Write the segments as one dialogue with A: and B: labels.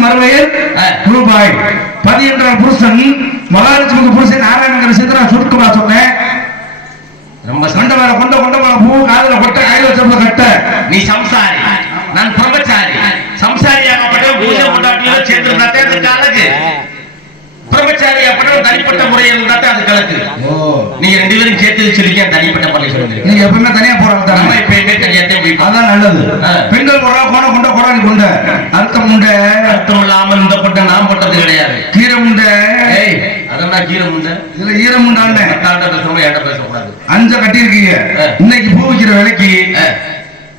A: மகாலட்சுமிக்கு மறுவையில். ரூபாய். பதி என்ற புருஷன் மகாலட்சுமிக்கு புருஷன் நாராயணங்கிற சேர்த்து நான் சுருக்கமா சொன்னேன்
B: ரொம்ப
A: கொண்ட மேல கொண்ட கொண்ட மேல பூ காதுல கொட்ட கையில வச்சப்ப கட்ட.
B: நீ சம்சாரி. நான் பிரம்மச்சாரி. சம்சாரியாகப்பட்ட பூஜை கொண்டாட்டியோட சேர்ந்து இருந்தாத்தே அது கலக்கு பிரம்மச்சாரியாகப்பட்ட தனிப்பட்ட முறையில் இருந்தாத்தே அது கலக்கு.
A: ஓ.
B: நீங்க ரெண்டு பேரும் சேர்த்து வச்சிருக்கீங்க தனிப்பட்ட பள்ளி சொல்லுங்க
A: நீங்க எப்பவுமே தனியா போறாங்க
B: நம்ம
A: தானே
B: எப்பயுமே தனியாத்தே போய்
A: அதான் நல்லது. பெண்கள் கோடானி கொண்ட அர்த்தம் உண்ட
B: அர்த்தம் இல்லாம இந்த பட்ட நான் பட்டது கிடையாது.
A: கீரை உண்ட
B: ஏய் அதெல்லாம் கீரை முண்டை
A: இதுல ஈரம் உண்டாண்ட
B: தாண்ட பேசணும் ஏட்ட பேசக்கூடாது.
A: அஞ்ச கட்டியிருக்கீங்க. இன்னைக்கு பூ வைக்கிற விலைக்கு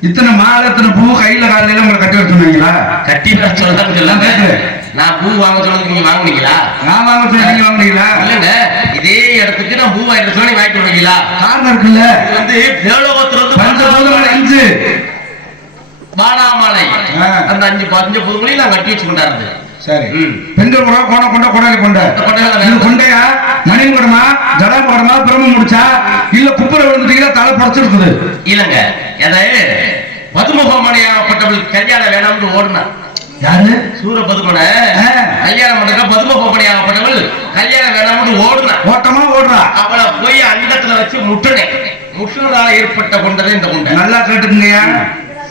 A: இத்தனை மாலை இத்தனை பூ கையில காலையில உங்களை கட்டி வர சொன்னீங்களா?
B: கட்டி வர சொல்லாம. நான் பூ வாங்க சொன்னதுக்கு நீங்க வாங்குனீங்களா
A: நான் வாங்க சொன்னா நீங்க வாங்குனீங்களா
B: இதே இடத்துக்கு நான் பூ வாங்கிட்டு நீங்க வாங்கிட்டு வந்தீங்களா
A: காரணம் இருக்குல்ல.
B: வந்து தேவலோகத்துல வந்து
A: பூதங்கள் அஞ்சு ஆ.
B: அந்த அஞ்சு பஞ்ச புதுமொழி நான் கட்டி வச்சு கொண்டாடுறது.
A: சரி. பெண்கள் போறா கோண கொண்ட கோடாலி கொண்ட. இது கொண்டையா? மணியம் குடமா ஜடா குடமா பிரம்ம முடிச்சா இல்ல குப்புற விழுந்துட்டீங்கன்னா தலை படைச்சிருக்குது.
B: இல்லங்க. எதை? பதுமுகமணியாகப்பட்டவள் கல்யாணம் வேணாம்னு ஓடுனா.
A: யாரு?
B: சூர பதுமனை. கல்யாணம் பண்ற பதுமுகமணியாகப்பட்டவள் கல்யாணம் வேணாம்னு ஓடுனா.
A: ஓட்டமா ஓடுறா.
B: அவளை போய் அண்டத்துல வச்சு முட்டுனேன். முட்டுனதால ஏற்பட்ட கொண்டதே இந்த கொண்டை.
A: நல்லா கேட்டுக்கங்கய்யா.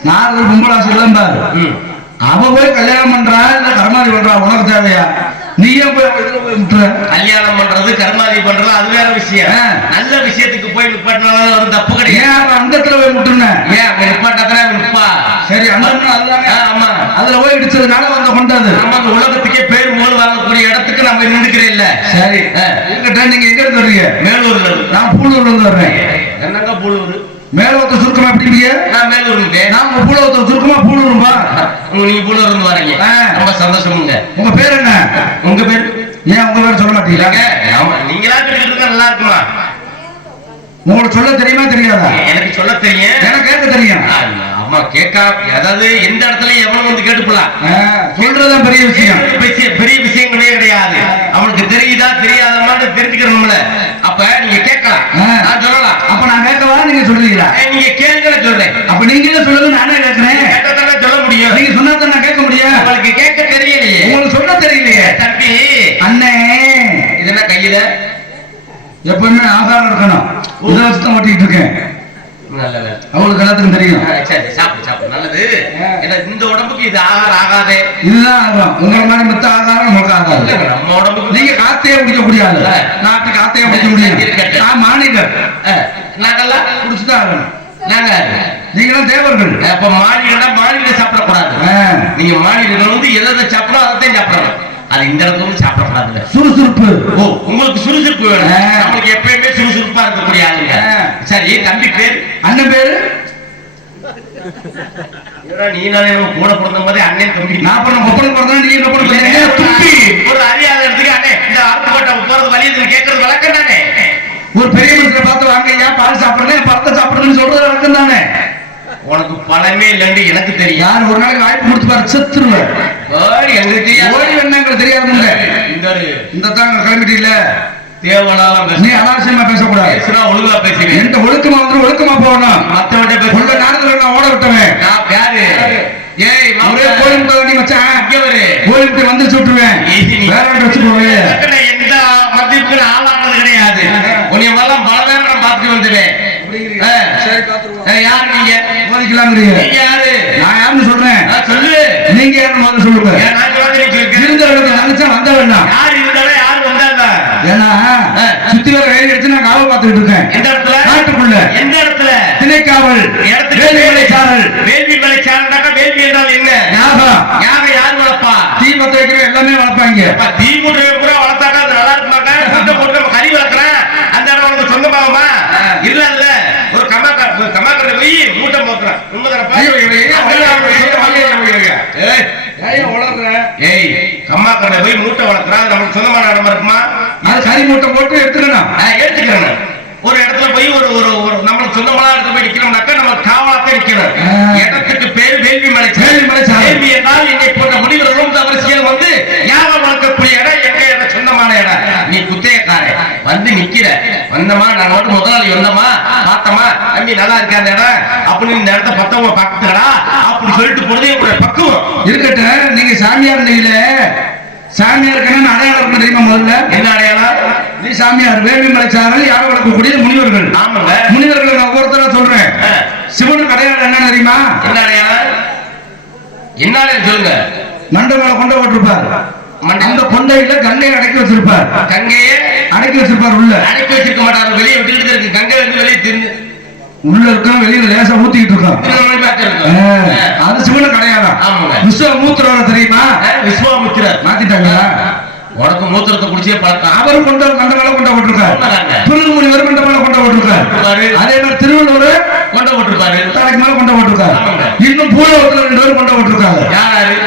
A: நாரது கும்பலாசு இளம்பாரு.
B: ம்.
A: அவ போய் கல்யாணம் பண்றா இல்ல கர்மாதி பண்றா? உனக்கு தேவையா? நீ ஏன் போய் இதுல போய் முட்டுற?
B: கல்யாணம் பண்றது கர்மாதி பண்றது அது வேற விஷயம். நல்ல விஷயத்துக்கு போய் நிப்பாட்டினாலும் ஒரு தப்பு கிடையாது.
A: ஏன் அவ அந்தத்துல போய் முட்டுன?
B: ஏன் அவங்க நிப்பாட்டாதானே அவங்க நிப்பா?
A: சரி
B: ஆ, ஆமா.
A: அதுல போய் இடிச்சதுனால வந்த கொண்டாது
B: நம்ம அந்த உலகத்துக்கே பேர் மூல் வாங்கக்கூடிய இடத்துக்கு நம்ம நின்றுக்கிறேன் இல்ல
A: சரி. எங்கிட்ட நீங்க எங்க இருந்து வர்றீங்க?
B: மேலூர்ல.
A: நான் பூலூர்ல இருந்து வர்றேன்.
B: என்னங்க பூலூர்?
A: மேலவத்த சுருக்கமா எப்படி
B: நான் மேலூர்
A: நான் உங்க பூலவத்த சுருக்கமா பூலூரும்பா
B: நீங்க பூலூர் இருந்து வரீங்க. ரொம்ப சந்தோஷமுங்க.
A: உங்க பேர் என்ன?
B: உங்க பேர்?
A: ஏன் உங்க பேர் சொல்ல மாட்டீங்களா?
B: நீங்களா இருந்தா நல்லா இருக்குமா?
A: உங்களுக்கு சொல்ல தெரியுமா தெரியாதா?
B: எனக்கு சொல்ல தெரியும்.
A: எனக்கு கேட்க தெரியும்.
B: அம்மா கேட்கா அதாவது எந்த இடத்துல எவனும் வந்து கேட்டுப்பலாம்
A: சொல்றதுதான் பெரிய விஷயம்.
B: பெரிய விஷயங்களே கிடையாது. அவனுக்கு தெரியுதா தெரியாதமான்னு தெரிஞ்சுக்கணும்ல அப்ப நீங்க கேட்கலாம்
A: ஆ.
B: நான் சொல்லலாம்
A: அப்ப நான் கேட்கவா நீங்க சொல்றீங்களா?
B: நீங்க கேளுங்கன்னு சொல்றேன்.
A: அப்ப நீங்களே சொல்லுங்க நானே கேட்கிறேன்
B: கேட்டதானே சொல்ல முடியும்.
A: நீங்க சொன்னா தான் கேட்க முடியும்.
B: உங்களுக்கு கேட்க தெரியலையே.
A: உங்களுக்கு சொல்ல தெரியலையே.
B: தம்பி
A: அண்ணே.
B: இது என்ன கையில?
A: எப்பவுமே ஆகாரம் இருக்கணும். தான் ஓட்டிட்டு இருக்கேன். அவங்களுக்கு எல்லாத்துக்கும் தெரியும்.
B: சாப்பிடு சாப்பிடு. நல்லது. ஏன்னா இந்த உடம்புக்கு இது ஆகாரம் ஆகாதே.
A: இதுதான் ஆகும் உங்களை மாதிரி மத்த ஆகாரம் உங்களுக்கு ஆகாது.
B: நம்ம உடம்புக்கு
A: நீங்க காத்தையே குடிக்க முடியாது. நாட்டு காத்தையே குடிக்க
B: இருக்கட்டும்.
A: நான் மாநிலர்
B: நாங்கெல்லாம்
A: குடிச்சுதான் ஆகணும்.
B: நாங்க
A: நீங்களும் தேவர்கள்.
B: அப்ப மாநிலம் மாநில சாப்பிடக்கூடாது. நீங்க மாநிலம் வந்து எதை சாப்பிடணும் அதைத்தான் சாப்பிடணும் அது இந்த இடத்துல வந்து சாப்பிடக்கூடாதுங்க.
A: சுறுசுறுப்பு.
B: ஓ உங்களுக்கு சுறுசுறுப்பு வேணும். நம்மளுக்கு எப்பயுமே சுறுசுறுப்பா இருக்கக்கூடிய ஆளுங்க. சரி தம்பி பேர்?
A: அண்ணன் பேரு?
B: நீ நானே கூட பிறந்த மாதிரி அண்ணன் தம்பி.
A: நான் பண்ண ஒப்பனை பிறந்தா நீங்க என்ன பண்ண?
B: ஒரு அறியாத இடத்துக்கு அண்ணே இந்த போட்ட போறது வழி கேட்கறது வழக்கம் தானே?
A: ஒரு பெரிய மனுஷனை பார்த்து வாங்க ஐயா பால் சாப்பிடுறேன் பழத்தை சாப்பிடுறேன்னு சொல்றது வழக்கம் தானே?
B: உனக்கு பணமே இல்லைன்னு எனக்கு தெரியும்.
A: யார் ஒரு நாளைக்கு வாய்ப்பு கொடுத்து பாரு செத்துருவேன்.
B: ஓடி எங்களுக்கு
A: ஓடி வேணா எங்களுக்கு தெரியாதுங்க.
B: இந்த
A: இந்த தாங்க கிளம்பிட்டீங்கள?
B: தேவனாலாம்
A: நீ அனாவசியமா பேசக்கூடாது.
B: பேசுனா ஒழுங்கா பேசுவேன்
A: என்கிட்ட ஒழுக்கமா வந்து ஒழுக்கமா போகணும். உள்ள
B: பேச.
A: நேரத்துல நான் ஓட விட்டவன்
B: நான் யாரு? ஏய்
A: ஒரே. கோயில் நீ வச்சான்
B: இங்க வரு.
A: கோயில் முட்டை வந்து
B: நீ-
A: வேற
B: நான் எந்த மதிப்புக்கு ஆளானது கிடையாது. உன்னைய மாதிரிலாம் பல பேர் நான் பார்த்துட்டு வந்துடுவேன் யார் நீங்க? நீங்க யாரு?
A: நான் யாருன்னு சொல்றேன்.
B: சொல்லு.
A: நீங்க யாருன்னு முதல்ல சொல்லுங்க? இருந்தவர்களுக்கு நினைச்சா வந்த வேண்டாம்
B: யார் இருந்தாலும் யார் வந்தாங்க
A: ஏன்னா. சுத்தி வர ரயில் எடுத்து நான் காவல் பார்த்துட்டு இருக்கேன்.
B: எந்த இடத்துல?
A: நாட்டுக்குள்ள
B: எந்த இடத்துல?
A: திணைக்காவல்.
B: இடத்துக்கு
A: வேலிமலை சாரல்
B: வேள்வி மலை சாரண்டாக்கா வேள்வி என்றால் என்ன?
A: ஞாபகம்.
B: யாரை யார் வளர்ப்பா?
A: தீ பத்த வைக்கிற எல்லாமே வளர்ப்பாங்க.
B: தீ மூட்டையை கூட வளர்த்தாக்கா அது நல்லா இருக்க மாட்டேன் இந்த போட்டு நம்ம கறி வளர்க்குறேன் அந்த இடம் உனக்கு சொந்தமாகுமா இல்ல இல்ல ஒரு கமாக்கா கமாக்கடை போய் மூட்டை மோக்குறேன் உண்மைதானப்பா
A: ஐயோ, ஐயோ, ஐயோ, ஐயோ, ஐயோ, ஐயோ, ஐயோ, ஐயோ.
B: ஏய்,
A: ஏன் வளர்ற
B: ஏய் கம்மாக்கடை போய் மூட்டை வளர்க்குறா நமக்கு சொந்தமான இடமா இருக்குமா?
A: அது கறி மூட்டை போட்டு எடுத்துக்கணும்.
B: எடுத்துக்கிறேன். ஒரு இடத்துல போய் ஒரு ஒரு நம்மளுக்கு சொந்தமான இடத்துல போய் நிக்கிறோம்னாக்கா நம்ம காவலாக்க நிக்கிறோம். இடத்துக்கு பேர் வேள்வி மலை
A: வேள்வி மலை.
B: வேள்வி என்றால் என்னை போன்ற முனிவர்களும் தவசியம் வந்து யாகம் வளர்க்கக்கூடிய இடம் எங்க இடம் சொந்தமான இடம் நீ குத்தையக்காரன் வந்து நிக்கிற வந்தமா நான் மட்டும் முதலாளி வந்தமா பார்த்தமா தம்பி நல்லா இருக்கா அந்த இடம்? அப்படின்னு இந்த இடத்த பத்தவங்க பார்த்துக்கடா அப்படி சொல்லிட்டு போனதே உங்களுடைய பக்குவம்.
A: இருக்கட்டும் நீங்க சாமியார் இல்லையில சாமியார் கண்ணன் அடையாளம் இருக்கு தெரியுமா முதல்ல?
B: என்ன அடையாளம்?
A: நீ சாமியார் வேள்விமலை சாரல் யார வளர்க்கக்கூடிய முனிவர்கள்.
B: ஆமாங்க.
A: முனிவர்களை நான் ஒவ்வொருத்தர சொல்றேன். சிவனுக்கு அடையாளம் என்ன தெரியுமா?
B: என்ன அடையாளம்? என்ன சொல்லுங்க.
A: மண்டை மேல கொண்டை போட்டிருப்பார் அந்த கொண்டையில கங்கையை அடக்கி வச்சிருப்பார்.
B: கங்கையே
A: அடக்கி வச்சிருப்பார் உள்ள.
B: அடைக்கி வச்சிருக்க மாட்டாரு. வெளியே விட்டுக்கிட்டு இருக்கு. கங்கை வந்து வெளியே திருந்து
A: உள்ள இருக்கும் வெளியில லேசா ஊத்திக்கிட்டு இருக்கோம்.
B: திருநெல்வேலி இருக்கும்
A: அது சிவனுக்கு அடையாளம்
B: ஆமாங்க.
A: விஸ்வ மூத்திரம் தெரியுமா
B: விஸ்வாமித்திரர்.
A: மாத்திட்டாங்களா?
B: உனக்கு மூத்திரத்தை குடிச்சே பழக்கம்
A: அவரும் கொண்ட மண்டை மேல கொண்ட போட்டிருக்கார். முனிவர் மண்டை மேல கொண்ட போட்டிருக்கார்.
B: போட்டிருக்காரு.
A: அதே மாதிரி திருவள்ளுவர்
B: கொண்ட போட்டிருப்பாரு.
A: தலைக்கு மேல கொண்ட போட்டிருக்காரு. இன்னும் பூலோகத்துல ரெண்டு பேரும் கொண்ட போட்டிருக்காங்க.
B: யாராரு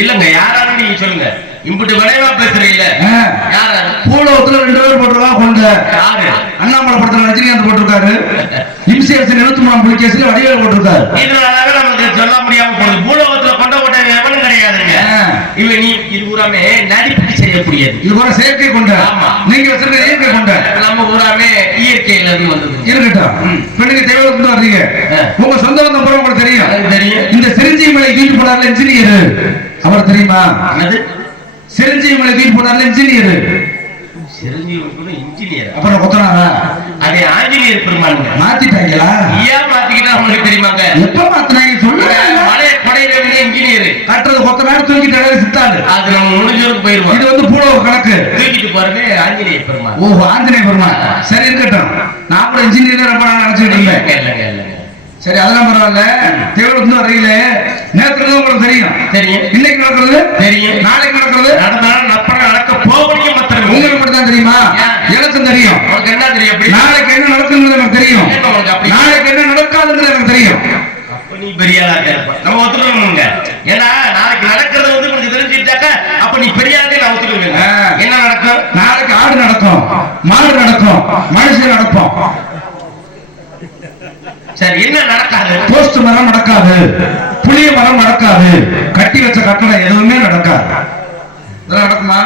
B: இல்லங்க. யாராரு நீங்க சொல்லுங்க. இம்புட்டு விளைவா பேசுறீங்க.
A: ஆ.
B: யாராரு?
A: பூலோகத்துல ரெண்டு பேரும் போட்டிருக்காங்க கொண்ட.
B: யாரு?
A: அண்ணாமலை படத்துல ரஜினிகாந்த் போட்டிருக்காரு. இம்சேசன் எழுபத்தி மூணாம் புலிகேசில் வடிவேல் போட்டிருக்காரு.
B: இதனால நமக்கு சொல்ல முடியாம போகுது. பூலோகத்துல கொண்ட போட்ட எவனும் கிடையாதுங்க. இவன் நீ இது பூராமே நடிப்புக்கு செய்யக்கூடியது.
A: இது போல செயற்கை கொண்ட. நீங்க வச்சிருக்க இயற்கை கொண்ட.
B: நம்ம பூராமே இயற்கையில இருந்து வந்தது.
A: இருக்கட்டும். நீங்க. தெய்வத்துக்கு வர்றீங்க. உங்க சொந்த பந்தம் பூரா உங்களுக்கு தெரியும்.
B: தெரியும்.
A: இந்த சிரஞ்சீவி மலை தூக்கி போனார்ல இன்ஜினியர். அவர் தெரியுமா? சிரஞ்சீவி மலை தூக்கி போனார்ல இன்ஜினியர்
B: சிரஞ்சீவி இன்ஜினியர்
A: அப்புறம் கொத்தனாரா?
B: அதே ஆஞ்சநேயர் பெருமானுங்க
A: மாத்திட்டாங்களா?
B: ஏன் மாத்திக்கிட்டா உங்களுக்கு தெரியுமாங்க?
A: எப்ப மாத்தினாங்க? சொல்லுங்க.
B: மலை கொடையில இன்ஜினியர்
A: கட்டுறது கொத்தனார் தூக்கிட்டாரு சித்தாரு
B: அது நம்ம முடிஞ்சவருக்கு போயிருவோம்.
A: இது வந்து பூலோக கணக்கு.
B: தூக்கிட்டு போறது ஆஞ்சநேயர் பெருமாள்.
A: ஓ ஆஞ்சநேய பெருமாள். சரி இருக்கட்டும். நான் கூட இன்ஜினியர் ரொம்ப நாள் நினைச்சிட்டு இருந்தேன். சரி அதெல்லாம் பரவாயில்ல. தேவலத்துல வரையில நேற்று உங்களுக்கு தெரியும்.
B: தெரியும்.
A: இன்னைக்கு நடக்கிறது?
B: தெரியும்.
A: நாளைக்கு நடக்கிறது?
B: நடந்தாலும் நப்பன நடக்க போவடிக்க மாத்திரம்
A: உங்களுக்கு மட்டும் தான் தெரியுமா? எனக்கும் தெரியும்.
B: உனக்கு என்ன தெரியும்
A: நாளைக்கு என்ன நடக்குங்கிறது எனக்கு தெரியும்? நாளைக்கு என்ன நடக்காதுங்கிறது எனக்கு தெரியும்.
B: நீ பெரிய ஆளா இருப்ப நம்ம ஒத்துக்கணுங்க ஏன்னா நாளைக்கு நடக்கிறது வந்து கொஞ்சம் தெரிஞ்சுட்டாக்க அப்ப நீ பெரிய ஆளே நான் ஒத்துக்குவேன். என்ன நடக்கும்?
A: நாளைக்கு ஆடு நடக்கும். மாடு நடக்கும். மனுஷன்
B: சரி என்ன நடக்காது?
A: போஸ்ட் மரம் நடக்காது. புளிய மரம் நடக்காது. கட்டி வச்ச கட்டடம் எதுவுமே நடக்காது. இதெல்லாம் நடக்குமா?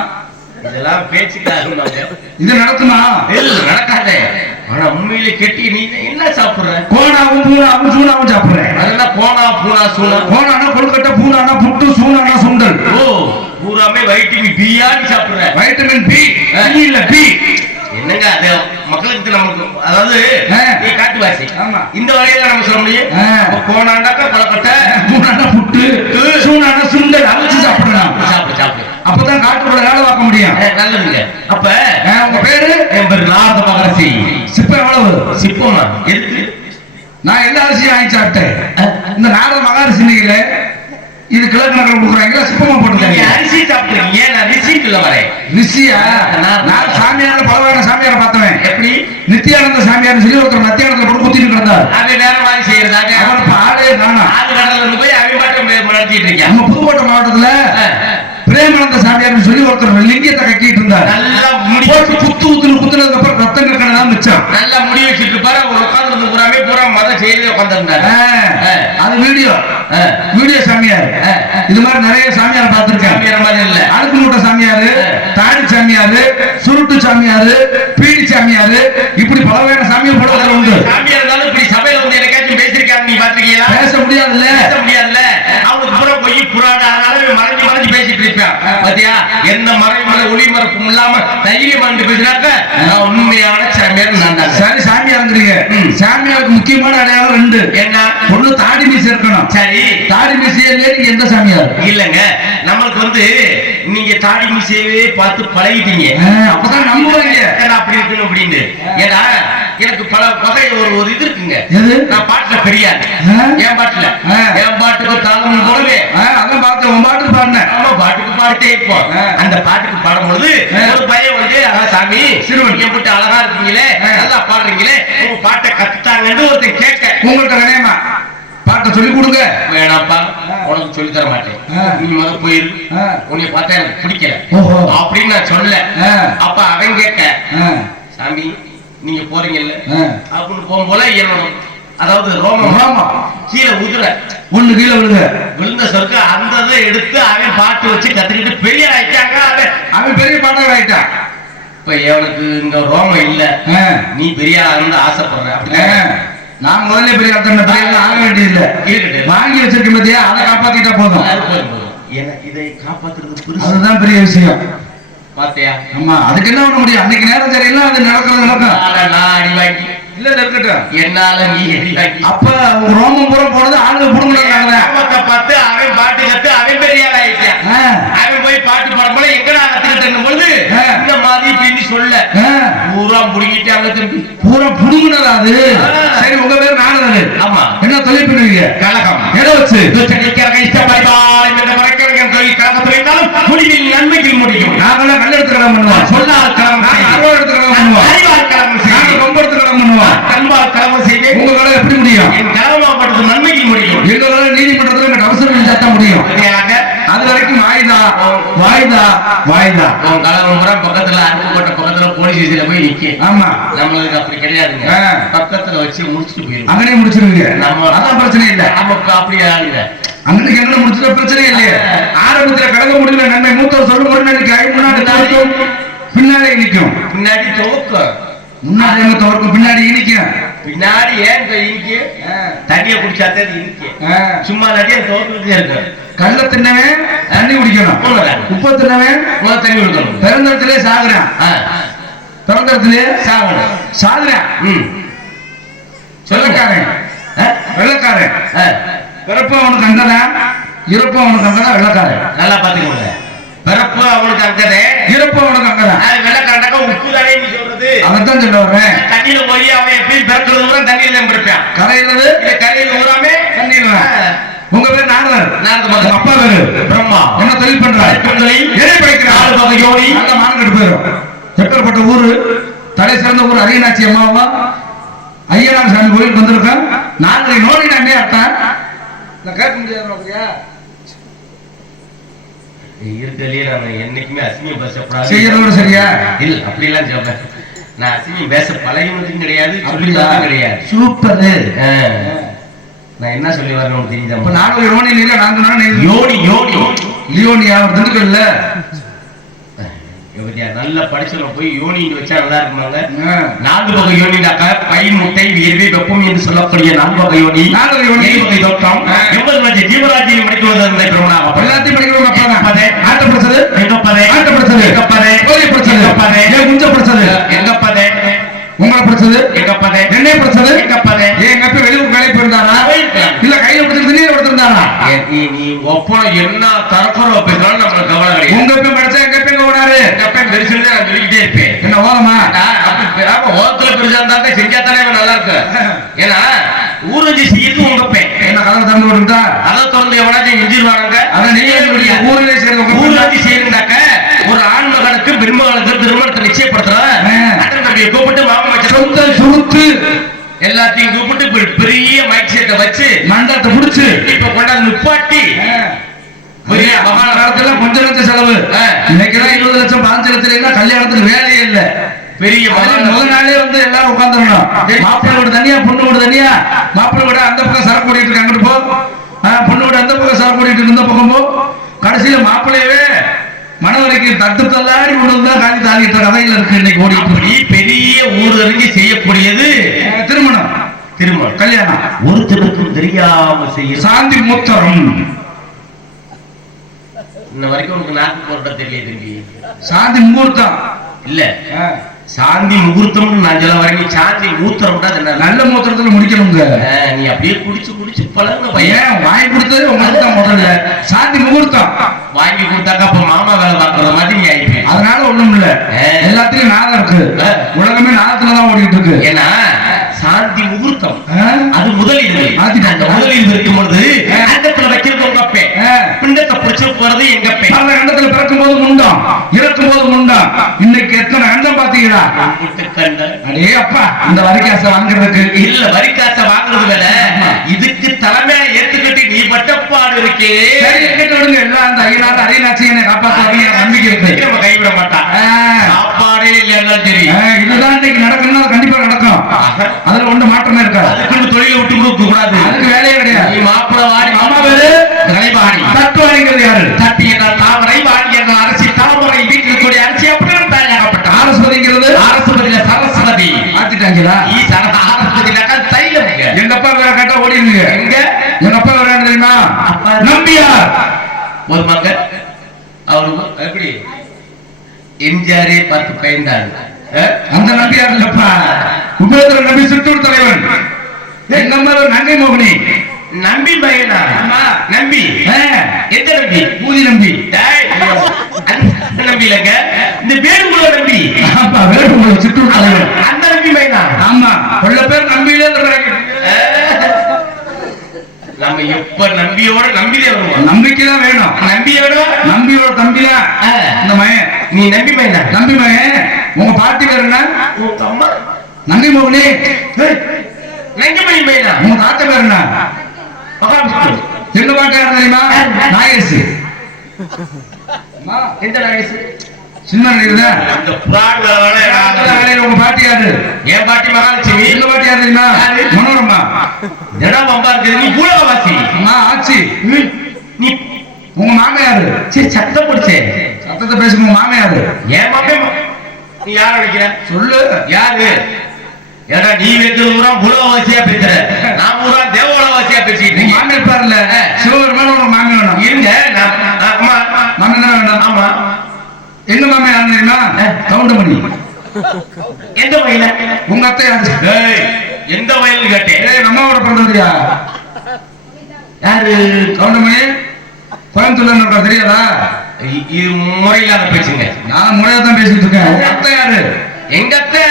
B: இதெல்லாம் பேச்சுக்காக
A: இது நடக்குமா?
B: இல்ல நடக்காதே. ஆனா உண்மையிலே கெட்டி நீ என்ன சாப்பிடுற?
A: கோணாவும் பூனாவும் சூனாவும் சாப்பிடுறேன்.
B: அதெல்லாம் போனா பூனா சூனா?
A: கோணானா கொழுக்கட்டை பூனானா புட்டு சூனானா சுண்டல்.
B: ஓ பூராமே வைட்டமின் பியாடி சாப்பிடுற.
A: வைட்டமின் பி இல்ல பி
B: என்னங்க அது? மக்களுக்கு நமக்கு அதாவது காட்டுவாசி.
A: ஆமா.
B: இந்த வகையில நம்ம சொல்ல முடியும்? போனாண்டாக்கா பழக்கட்ட
A: பூனானா புட்டு சூனானா சுண்டல் அரைச்சு சாப்பிடலாம்.
B: சாப்பிடு சாப்பிடு.
A: அப்பதான் காட்டுக்குள்ள வேலை பார்க்க முடியும்.
B: நல்லதுங்க. அப்ப
A: உங்க பேரு?
B: என் பேர் நாரத மகரசி
A: சிப்பம் எவ்வளவு?
B: சிப்பமா. எதுக்கு?
A: நான் எல்லா அரிசியும் வாங்கி சாப்பிட்டேன். இந்த நாடக மகாரிசி இன்னைக்குல இது கிழக்கு சிப்பமா
B: நீங்க
A: போட்டுருக்காங்க
B: அரிசி சாப்பிடுறீங்க நான் ரிசீட்ல வரேன்?
A: ரிஷியா?
B: நான்
A: நான் சாமியார பலவான சாமியார பார்த்தவன்.
B: எப்படி?
A: நித்யானந்த சாமியார் சொல்லி ஒருத்தர் மத்தியானத்துல போட்டு குத்திட்டு கிடந்தார்.
B: மாதிரி செய்யறதாக?
A: அவன் இப்ப ஆளே
B: கடல்ல இருந்து போய் அவன் பாட்டு நடத்திட்டு இருக்கேன்
A: நம்ம புதுக்கோட்டை மாவட்டத்துல பிரேமானந்த சாமியார் சொல்லி ஒருத்தர் லிங்கத்தை கட்டிட்டு இருந்தார்.
B: நல்லா
A: போட்டு குத்து குத்துன்னு குத்துனதுக்கு அப்புறம் ரத்தம் மிச்சம்.
B: நல்லா முடி வச்சுட்டு இருப்பாரு அவர் உட்கார்ந்து பூராமே பூரா மத செய்தியில உட்கார்ந்துருந்தாரு
A: ஆ, அது வீடியோ
B: ஆ.
A: வீடியோ சாமியார்
B: ஆ.
A: இது மாதிரி நிறைய சாமியார் பார்த்திருக்கேன்.
B: சாமியார் மாதிரி இல்ல.
A: அழுக்கு மூட்டை சாமியாரு தாடி சாமியாரு சுருட்டு சாமியாரு பீடி சாமியாரு இப்படி பல வகையான சாமியார் போடுவதில் உண்டு.
B: சாமியார் இருந்தாலும் இப்படி சபையில வந்து எனக்காச்சும் பேசிருக்காங்க நீ பாத்திருக்கீங்களா
A: பேச முடியாதுல்ல.
B: பேச முடியாதுல்ல. அவனுக்கு பூரா போய் புறாடா அதனால மறைஞ்சு மறைஞ்சு பேசிட்டு இருப்பான் பாத்தியா? எந்த மறை மறை ஒளி மறைப்பும் இல்லாம தைரியம் வந்து பேசினாக்க நான் உண்மையான ம்.
A: சாமியாருக்கு முக்கியமான அடையாளம் ரெண்டு.
B: என்ன?
A: ஒண்ணு தாடி மீசை இருக்கணும்.
B: சரி.
A: தாடி நீங்க எந்த சாமியார்?
B: இல்லங்க. நம்மளுக்கு வந்து நீங்க தாடி மீசையவே பார்த்து பழகிட்டீங்க.
A: அப்பதான் நம்புவாங்க.
B: அப்படி இருக்கணும் அப்படின்னு ஏன்னா எனக்கு பல வகை ஒரு ஒரு இது இருக்குங்க நான் பாட்டுல பெரியார்? என் பாட்டுல. என் பாட்டுக்கு தாளம் போலவே
A: ஆ, அதான் பார்த்தேன் உன் பாட்டுக்கு பாடினேன்
B: நம்ம பாட்டுக்கு பாடிட்டே இருப்போம்
A: ஆ.
B: அந்த பாட்டுக்கு பாடும்பொழுது
A: ஆ.
B: ஒரு பையன் வந்து "ஆஹா, சாமி
A: சிறுவன்.
B: போட்டு அழகா இருக்கீங்களே. நல்லா பாடுறீங்களே உங்க பாட்டை கத்துட்டாங்கன்னு ஒருத்தன் கேட்க
A: உங்கள்கிட்ட கணையமா பாட்டை சொல்லி கொடுங்க
B: வேணாப்பா உனக்கு சொல்லி தர மாட்டேன். நீ முத போயிரு. உன்னை பார்த்தா எனக்கு பிடிக்கல. அப்படின்னு நான் சொல்ல. அப்ப அவன் கேட்க சாமி நீங்க போறீங்கல்ல. அப்படின்னு போகும்போல என்னோட அதாவது ரோமம்.
A: ஆமா
B: கீழே உதிர.
A: ஒண்ணு கீழே விழுங்க
B: விழுந்த சொருக்கு அந்த இதை எடுத்து அவன் பாட்டு வச்சு கத்துக்கிட்டு பெரிய ஆயிட்டாங்க அவன்.
A: அவன் பெரிய பாட்டர் ஆயிட்டான்.
B: இப்ப எவனுக்கு இங்க ரோமம் இல்ல? நீ பெரிய இருந்து ஆசைப்படுற. அப்படின்னா
A: நான் முதல்ல பெரிய அத்தனை பெரிய ஆக வேண்டியதில்லை. வாங்கி வச்சிருக்க பத்தியா? அதை காப்பாத்திட்டா போதும்.
B: ஏன்னா, இதை காப்பாத்துறது.
A: அதுதான் பெரிய விஷயம்.
B: பாத்தியா?
A: ஆமா அதுக்கு என்ன பண்ண முடியும்? அன்னைக்கு நேரம் சரியில்லை அது நடக்கிறது நடக்கும்
B: நான் அடி வாங்கி,
A: இல்ல இல்ல, இருக்கட்டும்.
B: என்னால நீ.
A: அப்ப ரோமம் பூரா போனது ஆளுங்க
B: கிராமத்தை பார்த்து அவன் பாட்டு கத்து அவன் பெரிய ஆயிட்டான். அவன் போய் பாட்டு எங்கடா கத்துக்கிட்டேன்னு பொழுது. இந்த மாதிரி பின்னி சொல்ல. பூரா புடுங்கிட்டாங்க திருப்பி.
A: பூரா புடுங்கினதா அது. சரி உங்க பேர் நானது.
B: ஆமா.
A: என்ன தொழில் பண்ணுவீங்க
B: கழகம்.
A: எதை வச்சு?
B: முடிவில் நன்மையில் முடியும்
A: நாங்கெல்லாம் கல் எடுத்து கடன் பண்ணுவோம். கடன்
B: அறிவால்.
A: ரொம்ப கடன்
B: அன்பால்
A: எப்படி முடியும்?
B: என் கலகமாப்பட்டது நன்மையில் முடியும்.
A: எங்க கடை நீதிமன்றத்துல எங்க அவசரம் செஞ்சா தான் முடியும்? அது வரைக்கும் வாய்தா வாய்தா வாய்தா.
B: கலகம் பூரா பக்கத்துல அருப்புக்கோட்டை பக்கத்துல போலீஸ் ஸ்டேஷன்ல போய் நிக்க
A: ஆமா.
B: நம்மளுக்கு அப்படி கிடையாதுங்க. பக்கத்துல வச்சு முடிச்சுட்டு போயிருவோம்
A: அங்கனே முடிச்சிருவீங்க.
B: நம்ம-
A: அதான் பிரச்சனை இல்ல.
B: நமக்கு அப்படி ஆளுங்க
A: அங்கனுக்கு எங்க முடிச்சத பிரச்சனை இல்லையே. ஆரம்பத்துல கழக முடியல நன்மை மூத்தவர் சொல்லும் முன்னாடி ஐ முன்னாடி தோற்கும் நிக்கும்
B: பின்னாடி துவக்கம்
A: முன்னாடி எங்க தோற்கும் பின்னாடி இனிக்கும்.
B: பின்னாடி ஏன் இனிக்கு? தண்ணிய குடிச்சாத்தே இனிக்கு. சும்மா நடிகை தோத்துக்கிட்டே இருக்கு
A: தின்னவன் தண்ணி குடிக்கணும். உப்பு தின்னவன்
B: தண்ணி கொடுக்கணும்.
A: பிறந்தத்திலே சாகுறான்.
B: ஆ.
A: பிறந்தத்திலே
B: சாகணும்.
A: சாகுறான்.
B: ம்.
A: வெள்ளக்காரன்? வெள்ளக்காரன். பிறப்பு அவனுக்கு அங்கதான் இறப்பு அவனுக்கு அங்கதான் வெள்ளக்காரன்.
B: நல்லா பாத்துக்கோங்க பிறப்பு அவனுக்கு அங்கதே.
A: இறப்பு அவனுக்கு அங்கதான்
B: அது வெள்ளக்காரனாக்கா உப்பு தானே நீ சொல்றது.
A: அதைத்தான் சொல்ல வர்றேன்
B: தண்ணியில போய் அவன் எப்படி பிறக்கிறது பூரா தண்ணியில தான் பிறப்பான்.
A: கரையிறது
B: கரையில் ஊராமே
A: தண்ணியில் உங்க பேர் நாரதர்.
B: நாரத
A: உங்க
B: மகன்.
A: அப்பா பேரு?
B: பிரம்மா.
A: என்ன தொழில் பண்றாரு. எதை படிக்கிறார்?
B: நாலு வகை யோனி.
A: நல்ல மானங்கட்டு போயிரும் எப்பேற்பட்ட ஊரு. தலை சிறந்த ஊர் அரியநாச்சி அம்மாவா ஐயனார் சாமி கோயிலுக்கு வந்திருக்கேன் நான்கு நோடி நானே அத்தான் நான் கேட்க முடியாது
B: இருக்கிறதுலயே நான் என்னைக்குமே அசிங்கம் பேசக்கூடாது
A: செய்யறதோட சரியா?
B: இல்ல அப்படிலாம் சொல்றேன் நான் அசிங்கம் பேச பழகினதும் கிடையாது
A: அப்படியா?
B: கிடையாது.
A: சூப்பரு.
B: நான் என்ன சொல்லி வரணும் தெரியுதா?
A: நாலு ரோனி இல்ல நான்கு நாள்
B: யோனி யோனி.
A: லியோனியா திண்டுக்கல்ல
B: இவருடைய நல்ல படிச்சவங்க போய் யோனின்னு வச்சா நல்லா இருக்குமாங்க. நான்கு வகை யோனினாக்க பை முட்டை வியர்வை வெப்பம் என்று சொல்லக்கூடிய நான்கு வகை யோனி
A: நான்கு வகை யோனி.
B: வகை தோற்றம். எண்பது வகை ஜீவராஜியை முடிக்குவது அந்த பிரம்மணாக
A: எல்லாத்தையும் படிக்கிறவங்க அப்பா தான்.
B: பதே.
A: ஆட்ட படிச்சது?
B: எங்க பதே
A: ஆட்ட படிச்சது.
B: எங்க பதே
A: கோழி படிச்சது.
B: எங்க பதே
A: குஞ்ச படிச்சது?
B: எங்க பதே
A: உங்களை படிச்சது?
B: எங்க பதே
A: என்னைய படிச்சது?
B: எங்க பதே
A: ஏன் எங்க அப்பா வெளியூர் வேலைக்கு போயிருந்தாரா. இல்ல கையில பிடிச்சிட்டு நீர் எடுத்திருந்தாரா
B: நீ ஒப்பனம் என்ன தரக்குறவ பேசினாலும் நம்மளுக்கு கவலை கிடையாது.
A: உங்க அப்பா படிச்சா எங்க எங்க ஓடாரு?
B: எங்க அப்பா பெருசுன்னு நான் சொல்லிக்கிட்டே இருப்பேன்.
A: என்ன ஓதமா
B: ஆ, அப்படி பெ- ஆமா, ஓரத்துல பெருசா இருந்தா செஞ்சா தானே இவன் நல்லா இருக்கு. ஏன்னா ஊரஞ்சி செய்யுது உங்க பெண்
A: என்ன கதவை திறந்து விட்டுட்டா
B: அதை திறந்து எவனாச்சும் செஞ்சிருவாங்க
A: அதான் நீங்க ஊரிலே சேர்ந்து
B: ஊரஞ்சி செய்யுந்தாக்க ஒரு ஆண் மகனுக்கு பெருமகனுக்கு திருமணத்தை தம்பியை கூப்பிட்டு வச்சு
A: சொந்த சுருத்து.
B: எல்லாத்தையும் கூப்பிட்டு பெரிய மைக் செட்டை வச்சு
A: மண்டத்தை புடிச்சு.
B: இப்ப கொண்டாந்து நிப்பாட்டி.
A: காலத்துல கொஞ்ச லட்சம் செலவு. இன்னைக்குதான் இருபது லட்சம் லட்சம் இல்ல கல்யாணத்துக்கு வேலையே இல்ல.
B: பெரிய
A: முதல் நாளே வந்து எல்லாரும் உட்காந்துடணும் மாப்பிள்ளை வீடு தனியா பொண்ணு வீடு தனியா? மாப்பிள்ளை வீடு அந்த பக்கம் சரக்கு ஓடிட்டு இருக்கு அங்கிட்டு போ. பொண்ணு வீடு அந்த பக்கம் சரக்கு ஓடிட்டு இருக்கு இந்த பக்கம் போ. கடைசியில மாப்பிள்ளையவே மனவரைக்கு தட்டு தள்ளாடி வந்தா காலி தாளிட்ட கதையில இருக்கு இன்னைக்கு ஓடிட்டு
B: அப்படி பெரிய ஊர் அறிஞ்சு செய்யக்கூடியது.
A: திருமணம்.
B: திருமணம்.
A: கல்யாணம்.
B: ஒருத்தருக்கும் தெரியாம செய்ய
A: சாந்தி மூத்தரம்.
B: இன்ன வரைக்கும் உனக்கு நாக்கு போட்ட தெரியல தம்பி.
A: சாந்தி முகூர்த்தம்.
B: இல்ல. சாந்தி முகூர்த்தம்னு நான் சொல்ல வரேன். சாந்தி மூத்திரம் தான் என்ன
A: நல்ல மூத்திரத்துல முடிக்கணுங்க.
B: நீ அப்படியே குடிச்சு குடிச்சு பழகுன பையன்.
A: வாங்கி கொடுத்தது உங்களுக்கு தான் முதல்ல. சாந்தி முகூர்த்தம்.
B: வாங்கி கொடுத்தாக்கா அப்ப மாமா வேலை பார்க்கற மாதிரி நீ ஆயிப்பேன்
A: அதனால ஒண்ணும் இல்ல. எல்லாத்துலயும் நாதம் இருக்கு. உலகமே நாதத்துல தான் ஓடிட்டு இருக்கு
B: ஏன்னா சாந்தி முகூர்த்தம்? அது முதலில்
A: மாத்திட்டாங்க.
B: முதலில் இருக்கும் பொழுது. அண்டத்துல வைக்கிறது உங்க அப்பே. பிண்டத்தை பிடிச்சு போறது எங்க அப்பே
A: அந்த கண்டத்துல பிறக்கும் போது முண்டம் இறக்கும் போது முண்டம் இன்னைக்கு எத்தனை கண்டம் பாத்தீங்களா அடே அப்பா இந்த வரிக்காசை வாங்குறதுக்கு.
B: இல்ல வரி காசை வாங்குறது வேற. இதுக்கு தலைமையா ஏத்துக்கிட்டு நீ பட்டப்பாடு இருக்கே.
A: சரி கேட்டு விடுங்க. எல்லாம் அந்த ஐயனார் அரியநாச்சி என்னை காப்பாற்றுவாங்க நம்பிக்கை இருக்கு.
B: கைவிட மாட்டான். சரி.
A: இதுதான் இன்னைக்கு நடக்கணும்னா கண்டிப்பா நடக்கும். அதுல ஒண்ணு மாற்றமே இருக்காது.
B: அதுக்குன்னு தொழிலை விட்டு கொடுக்க கூடாது.
A: அதுக்கு வேலையே கிடையாது.
B: மாப்பிள வாடி
A: அம்மா பேரு?
B: கலைவாணி
A: தத்துவாணிங்கிறது யாரு?
B: தட்டி என்ற தாமரை வாணி என்ற அரசி. தாமரை வீட்டில் கூடிய அரசி அப்படின்னு தாயாகப்பட்ட
A: ஆரஸ்வதிங்கிறது
B: அரசுபதியில சரஸ்வதி.
A: மாத்திட்டாங்களா
B: ஈ சர அரசுபதியில தைலம்
A: ஓடிடுங்க.
B: எங்க?
A: எங்க அப்பா வரான்னு தெரியுமா?
B: அப்பா.
A: நம்பியார்.
B: ஒரு மங்க அவரு எப்படி? எம்ஜிஆரே பார்த்து பயந்தாரு அஹ்?
A: அந்த நம்பியார் இல்லப்பா. உபேந்திர நம்பி சிற்றூர் தலைவன். எங்க அம்மா நங்கை மோகினி.
B: நம்பி பையனா?
A: ஆமா.
B: நம்பி? எந்த நம்பி?
A: பூதி நம்பி.
B: நம்பி இல்லைங்க இந்த பேருக்குள்ள நம்பி.
A: ஆமா வேறுபுள்ள சிற்றூர் தலைவன்.
B: அந்த நம்பி பையனா?
A: ஆமா. கொள்ள பேர் நம்பியிலே இருக்கிறாங்க
B: நம்ம எப்ப நம்பியோட நம்பிலே வருவோம்.
A: நம்பிக்கை தான் வேணும்.
B: நம்பியோட?
A: நம்பியோட தம்பிதான்
B: ஆ.
A: இந்த மயன்
B: நீ நம்பி பையனா
A: நம்பி மயன் உங்க பாட்டி பேர் என்ன? நங்கை மோகினி.
B: நங்கி மணி பையனா
A: உங்க தாத்தா பேர் என்ன?
B: மகாவிஷ்ணு
A: எங்க பாட்டி யார் தெரியுமா? நாகேஷ்.
B: எந்த நாகேஷ்?
A: சின்ன நடிகர்
B: அந்த புறான் வேலை
A: உங்க பாட்டி யாரு
B: என் பாட்டி மகாலட்சுமி.
A: எங்க பாட்டி யார் தெரியுமா?
B: யாரு?
A: மனோரமா.
B: இடம் வம்பா இருக்குது. நீ பூலகவாசி
A: அம்மா ஆச்சி.
B: நீ
A: உங்க மாமியாரு.
B: சரி சத்தம் பிடிச்சே.
A: சத்தத்தை பேசுங்க உங்க
B: என் மாமே நீ யார அடிக்கிற
A: சொல்லு.
B: யாரு? ஏடா நீ வைக்கிறது பூரா பூலகவாசியா பேசுற. நான் பூரா தேவகுலவாசியா பேசிட்டு
A: உங்க
B: இருக்கேன்.
A: மாமியார் பாருல சிவபெருமான உங்க மாமியார் வேணும்
B: இருங்க நான் ஆமா
A: மாமியார் தான் வேணும்
B: ஆமா
A: எங்க மாமியார் யாரு தெரியுமா கவுண்டமணி.
B: எந்த வயல?
A: உங்க அத்தை
B: ஏய் எந்த வயல்னு கேட்டேன்.
A: ஏய் அம்மாவோட பிறந்தவரியா?
B: யாரு?
A: கவுண்டமணி? கோயம்புத்தூர்ல தெரியாதா?
B: இது முறையில்லாத பேச்சுங்க.
A: நான் முறையா தான் பேசிட்டு இருக்கேன். உங்க அத்தை யாரு?
B: எங்க அத்தை?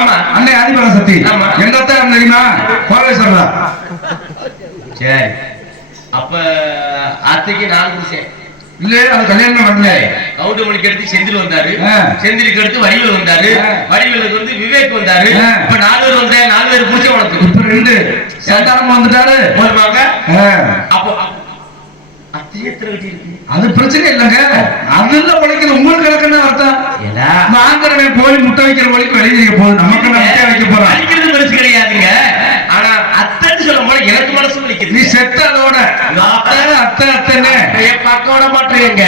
B: ஆமா.
A: அன்னை ஆதிபர சக்தி
B: ஆமா.
A: எங்க அத்தை யாரு தெரியுமா? கோவேஸ்வரா
B: சரி. அப்ப அத்தைக்கு நாலு விஷயம்
A: இல்ல அது கல்யாணம் வரல
B: கவுண்டமணிக்கு அடுத்து செந்தில் வந்தாரு. செந்திலுக்கு அடுத்து வடிவேல் வந்தாரு. வடிவேலுக்கு வந்து விவேக் வந்தாரு. இப்ப நாலு பேர் வந்தேன் நாலு பேர் பூச்சி உனக்கு
A: இப்ப ரெண்டு. சந்தானம் வந்துட்டாரு.
B: அப்போ
A: அது பிரச்சனை இல்லைங்க. அதுல உழைக்கிறது உங்களுக்கு எனக்கு என்ன அர்த்தம் வாங்குறவன் போய் முட்டை வைக்கிற வழிக்கு வெளியே போகுது நமக்கு முட்டை வைக்க போறான்
B: கிடையாதுங்க ஆனா அத்தைன்னு சொல்லும் போது எனக்கு மனசு
A: நீ
B: வலிக்குது
A: செத்த அதோட. அத்தை அத்தை அத்தைன்னு.
B: என் பக்கம் விட மாட்டேங்க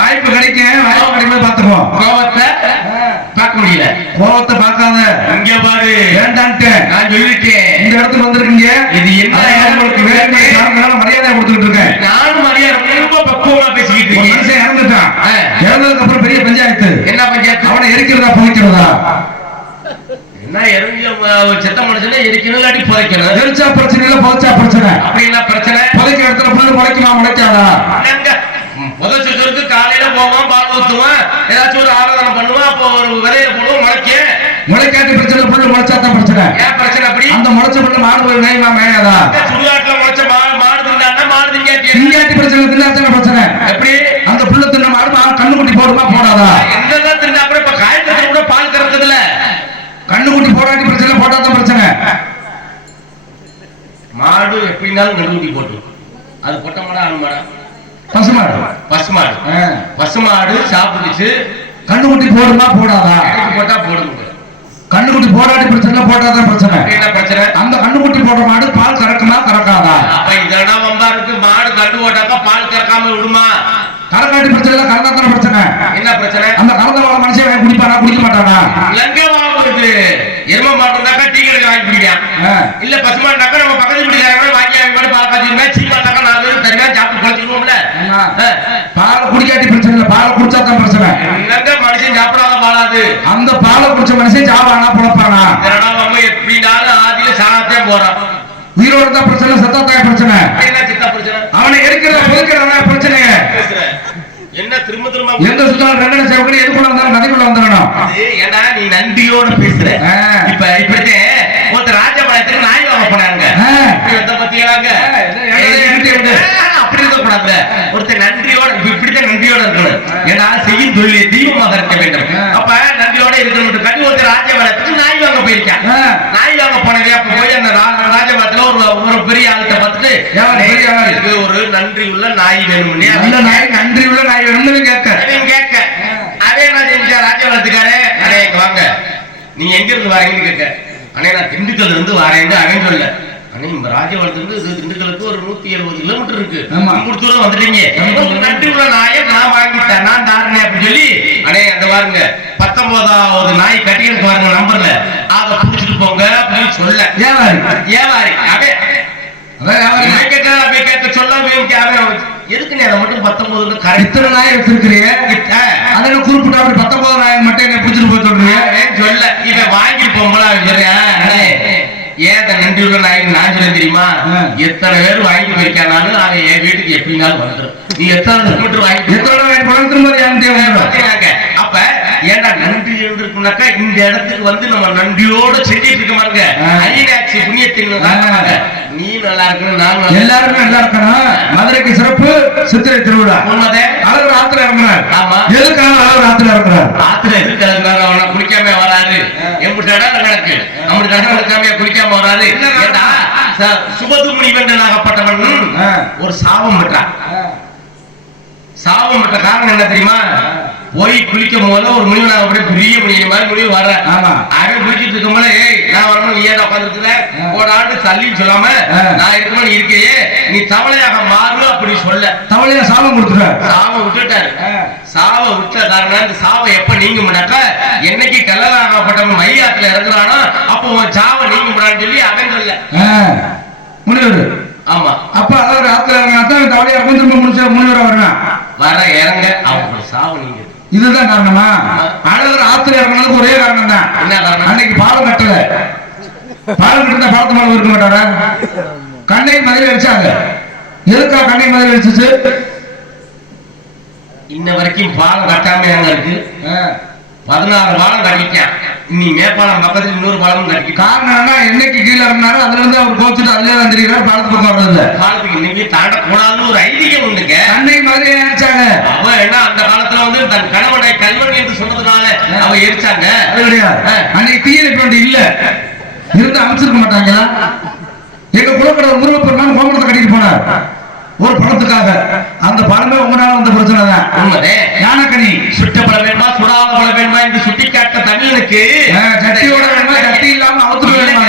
A: வாய்ப்பு கிடைக்கும் வாய்ப்பு கிடைக்கும் பாத்துக்குவோம்
B: கோவத்தை பார்க்க முடியல.
A: கோபத்தை பார்க்காத.
B: இங்க பாரு.
A: வேண்டான்ட்டு.
B: நான் சொல்லிட்டேன்.
A: இந்த இடத்துக்கு வந்திருக்கீங்க.
B: இது என்ன?
A: உங்களுக்கு காரணம் மரியாதை கொடுத்துட்டு இருக்கேன்.
B: நானும் மரியாதை ரொம்ப பக்குவமா பேசிக்கிட்டு இருக்கேன்.
A: இறந்துட்டான். இறந்ததுக்கு அப்புறம் பெரிய பஞ்சாயத்து.
B: என்ன பஞ்சாயத்து?
A: அவனை எரிக்கிறதா புதைக்கிறதா
B: என்ன ம- செத்த மனுஷனை எரிக்கணும் இல்லாட்டி புதைக்கணும்
A: எரிச்சா பிரச்சனை இல்ல புதைச்சா பிரச்சனை.
B: அப்படி என்ன பிரச்சனை?
A: புதைக்கிற இடத்துல புல்லு முளைக்குமா முளைக்காதா?
B: முதல் சுற்றுக்கு காலையில போவான் பால் ஏதாச்சும் ஒரு ஆராதனை பண்ணுவான் அப்போ ஒரு விதைய போடுவோம் முளைக்க.
A: முளைக்காட்டி பிரச்சனை புல்லு முளைச்சாதான் பிரச்சனை.
B: ஏன் பிரச்சனை அப்படி?
A: அந்த முளைச்ச புல்லு மாடு போய் மேயுமா மேயாதா?
B: சுடுகாட்டுல முளைச்ச மா- மாடு திண்டான்னா மாடு திங்காட்டி
A: திங்காட்டி பிரச்சனை தின்னாத்தான பிரச்சனை?
B: எப்படி?
A: அந்த புல்லு தின்ன மாடு மா- கண்ணுக்குட்டி போடுமா போடாதா?
B: எங்கதான் திண்டா அப்புறம் இப்ப காயத்துல கூட பால் கறக்குதுல
A: கண்ணுக்குட்டி போடாட்டி பிரச்சனை போடாதான் பிரச்சனை.
B: மாடு எப்படினாலும் நடுவுட்டி போட்டு. அது பொட்டை மாடா ஆண் மாடா?
A: பசுமாடு
B: பசு மாடு.
A: ஆ.
B: பசு மாடு சாப்பிட்டுச்சு.
A: கண்ணுக்குட்டி போடுமா போடாதா?
B: போட்டா போடுங்க
A: கண்ணுக்குட்டி போடாட்டி பிரச்சனை போடாதான் பிரச்சனை.
B: என்ன பிரச்சனை.
A: அந்த கண்ணுக்குட்டி போடுற மாடு பால் கறக்குமா கறக்காதா?
B: அப்ப இதெல்லாம் வம்பா இருக்கு? மாடு கண்டு போட்டாக்கா பால் கறக்காம விடுமா?
A: கறக்காட்டி பிரச்சனை இல்ல கறந்தாத்தான பிரச்சனை.
B: என்ன பிரச்சனை?
A: அந்த கறந்த வாழ மனுஷன் குடிப்பானா குடிக்க மாட்டானா?
B: வாங்குறது எரும மாட்டுனாக்கா டீ கடையில் வாங்கி குடிக்கலாம்.
A: ஆ.
B: இல்ல பசுமாட்டாக்கா நம்ம பக்கத்து வீட்டுக்காரங்க வாங்கி வாங்கி மாதிரி பால் காய்ச்சிருந்தா சீமாட்டாக்கா நாலு பேரும் தனியா சாப்பிட்டு குழச்சிருவோம்ல.
A: பால் குடிக்காட்டி பிரச்சனை இல்ல. பாலை குடிச்சாதான் பிரச்சனை.
B: என்னங்க மனுஷன் சாப்பிடாத பாலாது
A: அந்த பாலை குடிச்ச மனுஷன் சாவானா புழப்பானா
B: நம்ம எப்படினாலும் ஆதியில சாகத்தே போறான்
A: உயிரோட தான் பிரச்சனை சத்தாத்தாய பிரச்சனை.
B: என்ன சித்தா பிரச்சனை?
A: அவனை பிரச்சனை
B: பேசுற என்ன திரும்ப திரும்ப
A: எங்க சுத்தாலும் ரெண்டனை சேவக்கடி எதுக்குள்ள வந்தாலும் நதிக்குள்ள வந்துடணும்
B: ஏன்னா நீ நன்றியோட பேசுற. இப்ப இப்படித்தே ஒருத்தர் ராஜபாளையத்துக்கு நாய் வாங்க போனாங்க. இப்படி
A: இருக்கு.
B: அப்படி இருக்க கூடாது ஒருத்தர் நன்றியோட இப்ப இப்படித்தான் நன்றியோட இருக்கணும் ஏன்னா செய்யும் தொழிலை தெய்வமாக இருக்க வேண்டும். அப்ப நன்றியோட இருக்கணும் ஒருத்தர் ராஜபாளையத்துக்கு நாய் வாங்க போயிருக்கான். நாய் வாங்க போனவே அப்ப போய் அந்த ரா- ராஜபாளையத்துல ஒரு ஒரு பெரிய ஆள்கிட்ட பார்த்துட்டு
A: பெரிய ஆள்?
B: ஒரு நன்றி உள்ள நாய் வேணும்னே
A: நாய் நன்றி உள்ள நாய் வேணும்னு கேட்க.
B: கேட்க. அதே என்ன செஞ்சா ராஜபாளத்துக்காரே அடே இங்க வாங்க. நீங்க எங்க இருந்து வரீங்கன்னு கேட்க. அண்ணே நான் திண்டுக்கல்ல இருந்து வரேன்னு அவன் சொல்ல அண்ணே ராஜபாளத்துல இருந்து திண்டுக்கலுக்கு ஒரு நூத்தி எழுபது கிலோமீட்டர் இருக்கு. இவ்வளவு தூரம் வந்துட்டீங்க. நன்றி உள்ள நாயை நான் வாங்கிட்டேன். நான் தாரணே அப்படின்னு சொல்லி அண்ணே அந்த பாருங்க பத்தொன்பதாவது நாய் கட்டிகளுக்கு பாருங்க நம்பர்ல அதை புடிச்சிட்டு போங்க அப்படின்னு சொல்ல.
A: ஏன் வாரி?
B: வியாபாரி எதுக்கு நீ அதை மட்டும் 19 correct
A: இத்தனை நாய் வச்சிருக்கிறீங்க
B: ஆ.
A: அதுல குறிப்பிட்ட அப்படி பத்தொன்பது நாய் மட்டும் என்ன பிடிச்சிட்டு போய் சொல்றீங்க
B: சொல்ல இவன் சொல்றான், அண்ணே, ஏன் நன்றி உள்ள நான் சொல்ல தெரியுமா. எத்தனை பேர் வாங்கி போயிருக்கானாலும் அவன் என் வீட்டுக்கு எப்படினாலும் வந்துடும் நீ எத்தனை கிலோமீட்டர் வாங்கி
A: எத்தனை.
B: பாத்தீங்களாக்க? அப்ப ஏன்டா நன்றி என்று இருக்குனாக்கா இந்த இடத்துக்கு வந்து நம்ம நன்றியோட செஞ்சிட்டு இருக்க பாருங்க.
A: ஆ.
B: அரியநாச்சி புண்ணியத்தின். நீ நல்லா இருக்கணும் நான்
A: எல்லாருமே நல்லா இருக்கணும். மதுரைக்கு சிறப்பு சித்திரை திருவிழா.
B: உண்மைதே
A: அழகர் ஆத்துல இறங்குறார்
B: ஆமா.
A: எதுக்காக அழகர் ஆத்துல இறங்குறார்
B: ஆத்துல இருக்கிறதுனால அவனை குளிக்காம வராரு எம்பிட்டு இடம் கணக்கு நம்மளுக்கு இடம் எடுக்காம குளிக்காம வராரு ஏண்டா? ச- சுபதுமுனி வென்றனாகப்பட்டவன்
A: ஆ.
B: ஒரு சாபம் பெற்றான். சாபம் பெற்ற காரணம் என்ன தெரியுமா? போய் குளிக்கும் போது ஒரு முனிவன் அப்படியே பெரிய முனிவன் மாதிரி முனிவர் வர்ற
A: ஆமா.
B: அவன் குளிச்சிட்டு இருக்கும் போது ஏய் நான் வரணும் நீ ஏன் உட்காந்துருக்குற. ஒரு ஆண்டு தள்ளின்னு சொல்லாம. நான் இருக்கும்போது நீ இருக்கியே நீ தவளையாக மாறு அப்படி சொல்ல.
A: தவளையா சாபம் கொடுத்துட்டார்
B: சாபம் விட்டுட்டாரு. சாவ விட்ட காரணம் இந்த சாவ எப்ப நீங்க முன்னாக்க என்னைக்கு கல்லலாகப்பட்டவன் மையாத்துல இறங்குறானோ அப்போ உன் சாவ நீங்க சொல்லி அவன் சொல்ல.
A: முனிவர்.
B: ஆமா.
A: அப்ப அழகர் ஆத்துல இறங்கினா தான் தவளையா இருக்கும் திரும்ப முடிச்ச முனிவரா வரணும்
B: வர இறங்க அவன் சாவ நீங்க.
A: இதுதான் காரணமா? அழகர் ஆத்துல இறங்கினதுக்கு ஒரே காரணம் தான். அன்னைக்கு பாலம் கட்டல. பாலம் கட்டின பாலத்து மேல இருக்க மாட்டாரா? கண்ணை மதில் அடிச்சாங்க. எதுக்கா கண்ணை மதில் அடிச்சுச்சு?
B: இன்ன வரைக்கும் பாலம் கட்டாம அங்க இருக்கு பதினாறு பாலம் கட்டிட்டான். நீ மேப்பாலம் பக்கத்துல இன்னொரு பாலம் கட்டிக்கிட்டான்
A: காரணம் என்னைக்கு கீழே இறங்கினாரோ அதுல இருந்து அவர் கோச்சுட்டு அதுலயே தான் தெரியுறாரு பாலத்து பக்கம் வர்றது இல்ல.
B: பாலத்துக்கு இன்னைக்கு தாண்ட கூடாதுன்னு ஒரு ஐதீகம் உண்டுங்க
A: கண்ணை மதில் அடிச்சாங்க
B: அவன் என்ன அந்த காலத்துல வந்து தன் கணவனை கல்வன் என்று சொன்னதுனால அவ எரிச்சாங்க.
A: அன்னைக்கு தீயணைப்பு வண்டி இல்ல. இருந்து அமைச்சிருக்க மாட்டாங்களா எங்க குலக்கடை முருகப்பெருமான் கோமணத்தை கட்டிட்டு போனார். ஒரு பணத்துக்காக. அந்த பணமே உங்களால வந்த பிரச்சனை தான் யானைக்கணி
B: சுட்டப்பட வேண்டுமா சுடாத பட வேண்டுமா என்று சுட்டிக்காட்ட தமிழனுக்கு
A: ஆ, சட்டியோட வேணுமா சட்டி இல்லாம அவுத்துட்டு வேணுமா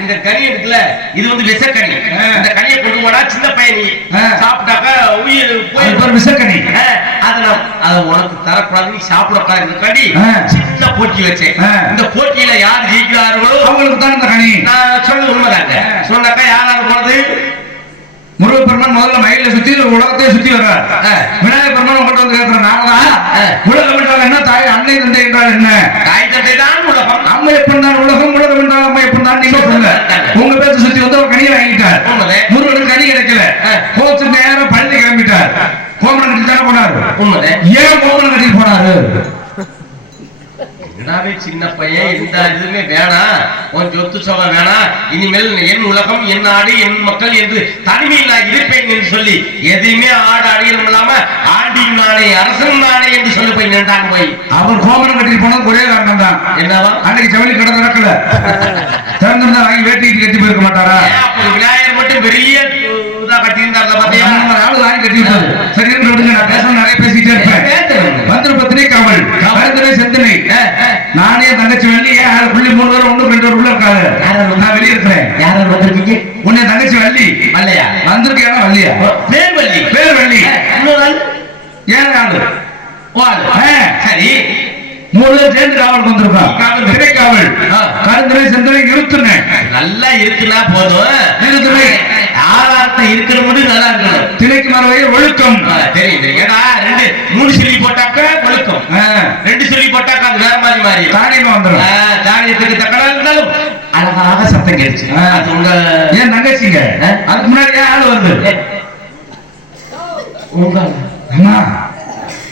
B: இந்த கனி இருக்குல்ல இது வந்து விஷக்கனி. இந்த கனியை கொண்டு போனா சின்ன பையன். சாப்பிட்டாக்க உயிர் போய்
A: விசக்கணி
B: ஆ, அதை உனக்கு தரக்கூடாது நீ சாப்பிடக்கூடாது.
A: ஆ.
B: சின்ன போட்டி வச்சேன். இந்த போட்டியில யார் ஜெயிக்கிறார்களோ
A: அவங்களுக்கு தான் இந்த கனி
B: நான் சொல்ல உண்மைதாங்க. சொன்னாக்கா யாரால போனது
A: முருகப்பெருமான் முதல்ல மயில சுத்தி உலகத்தையே சுத்தி வர்றார். விநாயகர் பெருமான் உங்கள்கிட்ட வந்து கேட்கிற
B: ஆ.
A: உலகம் என்றால் என்ன? தாய் அன்னை தந்தை என்றால் என்ன?
B: தாய் தந்தை தான் உலகம்.
A: அம்மை எப்படிதான் உலகம்? உலகம் என்றால் அம்மை எப்படிதான் நீங்க சொல்லுங்க உங்க பேச்சு சுத்தி வந்து ஒரு கனியை வாங்கிட்டார். முருகனுக்கு கனி கிடைக்கல.
B: ஆ.
A: கோச்சு நேரம் பள்ளி கிளம்பிட்டார். கட்டி தானே போனாரு? ஏன் கோமணம் கட்டி போனாரு?
B: என்னடாவே சின்ன பையன்? இந்த இதுவுமே வேணாம் உன் சொத்து சொக வேணாம் இனிமேல் என் உலகம் என் நாடு என் மக்கள் என்று தனிமையில் நான் இருப்பேன் என்று சொல்லி எதையுமே ஆடு அடியும் இல்லாம ஆண்டியும் நானே அரசன் நானே என்று சொல்லி போய் நின்றாங்க போய்.
A: அவர் கோமணம் கட்டி போனது ஒரே காரணம் தான்.
B: என்னவா?
A: அன்னைக்கு ஜவுளி கடை திறக்கல. திறந்திருந்தா வாங்கி வேட்டிக்கு கட்டி போயிருக்க மாட்டாரா?
B: விநாயகர் மட்டும் பெரிய இதா கட்டியிருந்தார்ல பாத்தியா?
A: ஆளு வாங்கி கட்டி சரி விடுங்க நான் பேசணும் நிறைய பேசிட்டே இருப்பேன் மந்திர பத்தினி காவல் கருத்தனை செந்தனை நானே தங்கச்சி வள்ளி ஏன் புள்ளி மூணு பேரும் ஒண்ணு ரெண்டு பேரும் உள்ள இருக்காங்க நான் வெளியே இருக்கிறேன்
B: யாரும் வந்திருக்கீங்க?
A: உன்னை தங்கச்சி வள்ளி.
B: வரலையா
A: வந்திருக்கேனா வள்ளியா?
B: பேர் வள்ளி.
A: பேர் வள்ளி. ஏன் ஆளு.
B: சரி.
A: மூணு பேர் சேர்ந்து காவலுக்கு வந்திருக்கோம்
B: காவல்.
A: திரை காவல் செந்தனை இருத்துனேன்.
B: நல்லா இருக்குன்னா போதும்.
A: இருக்குது.
B: ஆறாத்த இருக்கிற மட்டும் நல்லா இருக்கணும்.
A: திரைக்கு மறுவையில் ஒழுக்கம்.
B: தெரியும் தெரியும். ஏன்னா ரெண்டு மூணு சொல்லி போட்டாக்க ஒழுக்கம். ரெண்டு சொல்லி போட்டாக்க அது வேற மாதிரி மாறி.
A: தானியமா வந்துடும்
B: தானியத்துக்கு தக்கடா இருந்தாலும் அழகாக சத்தம் கேடுச்சு
A: ஆ.
B: அது உங்க
A: ஏன் தங்கச்சிங்க?
B: ஆ?
A: அதுக்கு முன்னாடி ஆளு வருது?
B: உங்க
A: அம்மா.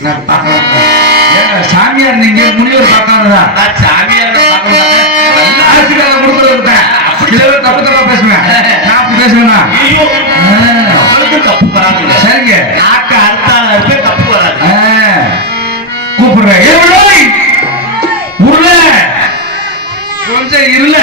B: நான் பார்க்கலாம்
A: சாமியார் நீங்க முனிவர் பார்க்காததா
B: சாமியார் பார்க்க மாட்டேன்
A: ஆசிரியர் கொடுக்குறது சில பேர் தப்பு தப்பா பேசுவேன்.
B: நம்மளுக்கு தப்பு வராதுங்க
A: சரிங்க.
B: நாக்க அறுத்தால இருப்பே தப்பு வராது.
A: கூப்பிடுறேன். உருளை. கொஞ்சம் இருள.